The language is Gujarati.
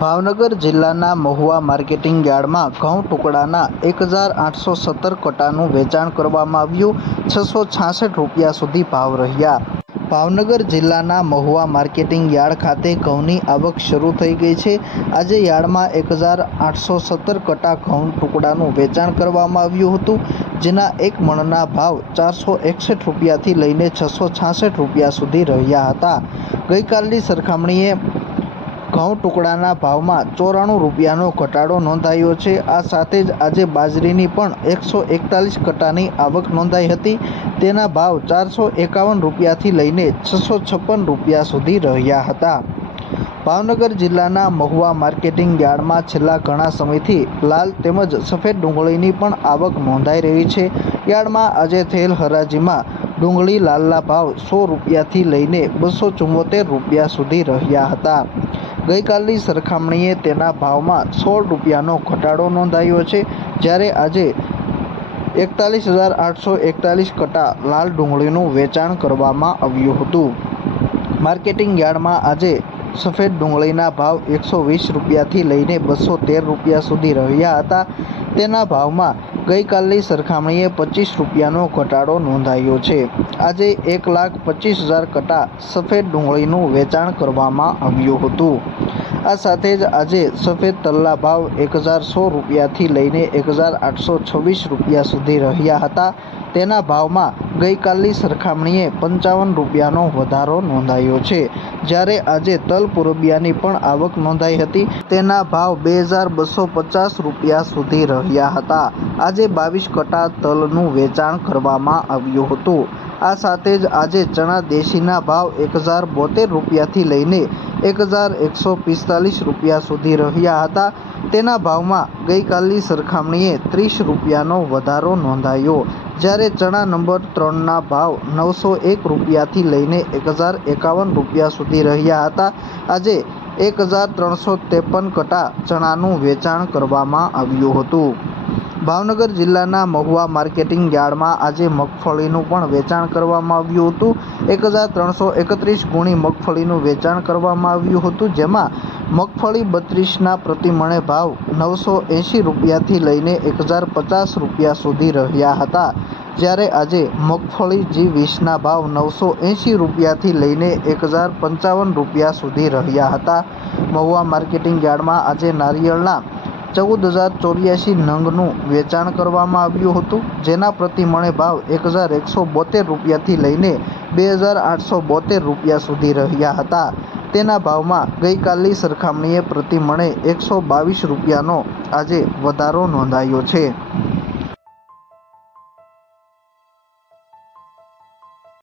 ભાવનગર જિલ્લાના મહુવા માર્કેટિંગ યાર્ડમાં ઘઉં ટુકડાના 1817 કટાનું વેચાણ કરવામાં આવ્યું। 666 રૂપિયા સુધી ભાવ રહ્યા। ભાવનગર જિલ્લાના મહુવા માર્કેટિંગ યાર્ડ ખાતે ઘઉંની આવક શરૂ થઈ ગઈ છે। આજે યાર્ડમાં 1817 કટા ઘઉં ટુકડાનું વેચાણ કરવામાં આવ્યું હતું, જેના એક મણના ભાવ 461 રૂપિયાથી લઈને 666 રૂપિયા સુધી રહ્યા હતા। ગઈકાલની સરખામણીએ ઘઉં ટુકડાના ભાવમાં 94 રૂપિયાનો ઘટાડો નોંધાયો છે। આ સાથે જ આજે બાજરીની પણ 141 કટાની આવક નોંધાઈ હતી। તેના ભાવ 451 રૂપિયાથી લઈને 656 રૂપિયા સુધી રહ્યા હતા। ભાવનગર જિલ્લાના મહુવા માર્કેટિંગ યાર્ડમાં છેલ્લા ઘણા સમયથી લાલ તેમજ સફેદ ડુંગળીની પણ આવક નોંધાઈ રહી છે। યાર્ડમાં આજે થયેલ હરાજીમાં ડુંગળી લાલના ભાવ 100 રૂપિયાથી લઈને 274 રૂપિયા સુધી રહ્યા હતા। ગઈકાલની સરખામણીએ તેના ભાવમાં 16 રૂપિયાનો ઘટાડો નોંધાયો છે, જ્યારે આજે 41,841 કટા લાલ ડુંગળીનું વેચાણ કરવામાં આવ્યું હતું। માર્કેટિંગ યાર્ડમાં આજે સફેદ ડુંગળીના ભાવ 120 રૂપિયાથી લઈને 213 રૂપિયા સુધી રહ્યા હતા। તેના ભાવમાં ગઈકાલની સરખામણીએ 25 રૂપિયાનો ઘટાડો નોંધાયો છે। આજે 1,25,000 કટા સફેદ ડુંગળીનું વેચાણ કરવામાં આવ્યું હતું। આ સાથે જ આજે સફેદ તલના ભાવ 1,100 રૂપિયાથી લઈને 1,826 રૂપિયા સુધી રહ્યા હતા। તેના ભાવમાં ગઈકાલની સરખામણીએ 55 રૂપિયાનો વધારો નોંધાયો છે, જ્યારે આજે તલ પૂરબિયાની પણ આવક નોંધાઈ હતી। તેના ભાવ 2,250 રૂપિયા સુધી રહ્યા હતા। આજે 22 કટા તલનું વેચાણ કરવામાં આવ્યું હતું। આ સાથે જ આજે ચણા દેશીના ભાવ 1,072 રૂપિયાથી લઈને 1,145 રૂપિયા સુધી રહ્યા હતા। તેના ભાવમાં ગઈકાલની સરખામણીએ 30 રૂપિયાનો વધારો નોંધાયો, જ્યારે ચણા નંબર 3ના ભાવ 901 રૂપિયાથી લઈને 1,051 રૂપિયા સુધી રહ્યા હતા। આજે 1,353 કટા ચણાનું વેચાણ કરવામાં આવ્યું હતું। ભાવનગર જિલ્લાના મહુવા માર્કેટિંગ યાર્ડમાં આજે મગફળીનું પણ વેચાણ કરવામાં આવ્યું હતું। 1,331 ગુણી મગફળીનું વેચાણ કરવામાં આવ્યું હતું, જેમાં મગફળી 32ના પ્રતિમણે ભાવ 980 રૂપિયાથી લઈને 1,050 રૂપિયા સુધી રહ્યા હતા, જ્યારે આજે મગફળી G20ના ભાવ 980 રૂપિયાથી લઈને 1,055 રૂપિયા સુધી રહ્યા હતા। મહુવા માર્કેટિંગ યાર્ડમાં આજે નારિયેળના 14,084 નંગનું વેચાણ કરવામાં આવ્યું હતું, જેના પ્રતિમણે ભાવ 1,172 રૂપિયાથી લઈને 2,872 રૂપિયા સુધી રહ્યા હતા। તેના ભાવમાં ગઈકાલની સરખામણીએ પ્રતિમણે 122 રૂપિયાનો આજે વધારો નોંધાયો છે।